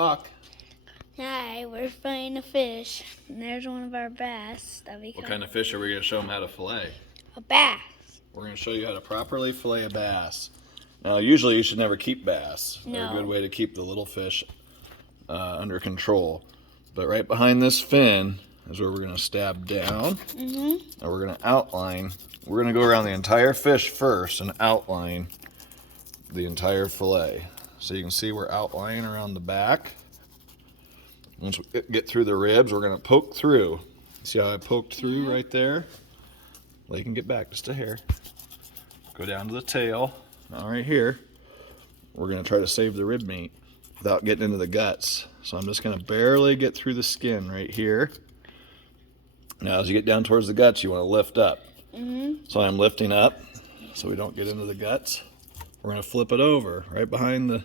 talk. Hi, we're filleting a fish, and there's one of our bass that we What caught. kind of fish are we going to show them how to fillet? A bass. We're going to show you how to properly fillet a bass. Now, usually you should never keep bass. No. They're a good way to keep the little fish under control. But right behind this fin is where we're going to stab down. And we're going to outline. We're going to go around the entire fish first and outline the entire fillet. So you can see we're outlining around the back. Once we get through the ribs, we're going to poke through. See how I poked through right there? Well, you can get back just a hair. Go down to the tail. Now right here, we're going to try to save the rib meat without getting into the guts. So I'm just going to barely get through the skin right here. Now as you get down towards the guts, you want to lift up. So I'm lifting up so we don't get into the guts. We're going to flip it over right behind the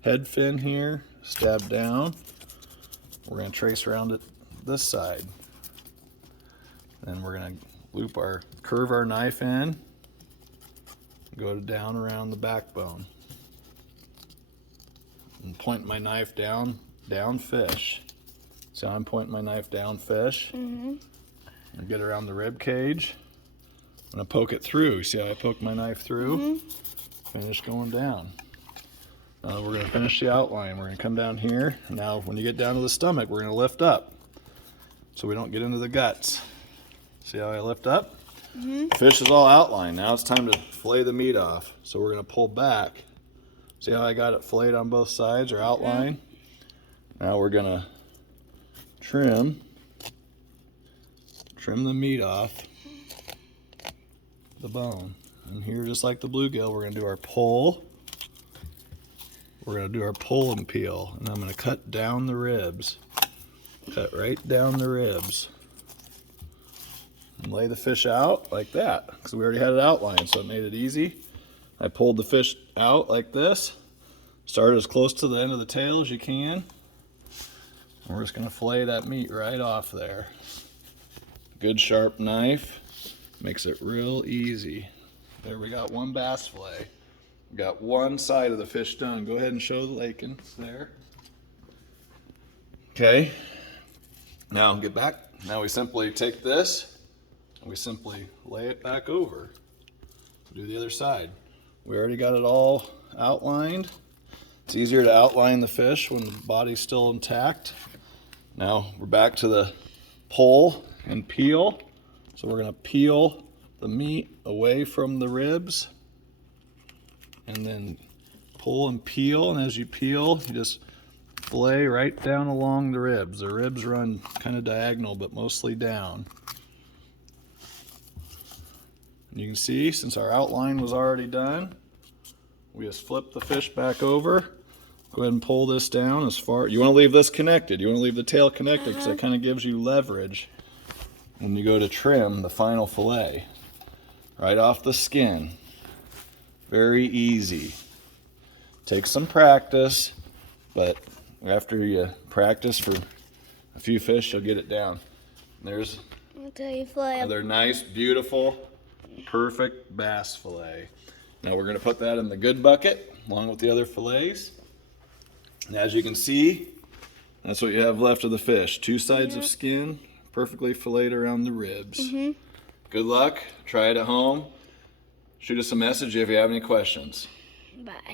head fin here, stab down. We're going to trace around it this side. Then we're going to curve our knife in, go down around the backbone, and point my knife down fish. See how I'm pointing my knife down fish? And get around the rib cage. I'm going to poke it through. See how I poke my knife through? Finish going down. We're going to finish the outline. We're going to come down here. Now when you get down to the stomach, we're going to lift up so we don't get into the guts. See how I lift up? Fish is all outlined. Now it's time to fillet the meat off. So we're going to pull back. See how I got it filleted on both sides or outlined? Now we're going to trim the meat off the bone. And here, just like the bluegill, we're going to do our pull. We're going to do our pull and peel. And I'm going to cut down the ribs. Cut right down the ribs. And lay the fish out like that. Because we already had it outlined, so it made it easy. I pulled the fish out like this. Start as close to the end of the tail as you can. And we're just going to fillet that meat right off there. Good sharp knife. Makes it real easy. There, we got one bass fillet. We got one side of the fish done. Go ahead and show the Lakins there. Okay. Now get back. Now we simply take this and we simply lay it back over. Do the other side. We already got it all outlined. It's easier to outline the fish when the body's still intact. Now we're back to the pull and peel. So we're going to peel the meat away from the ribs and then pull and peel. And as you peel, you just fillet right down along the ribs. The ribs run kind of diagonal, but mostly down. And you can see, since our outline was already done, we just flip the fish back over. Go ahead and pull this down as far. You want to leave this connected. You want to leave the tail connected because it kind of gives you leverage when you go to trim the final fillet. Right off the skin. Very easy. Takes some practice, but after you practice for a few fish, you'll get it down. There's another nice, beautiful, perfect bass fillet. Now we're going to put that in the good bucket along with the other fillets. And as you can see, that's what you have left of the fish. Two sides of skin, perfectly filleted around the ribs. Good luck. Try it at home. Shoot us a message if you have any questions. Bye.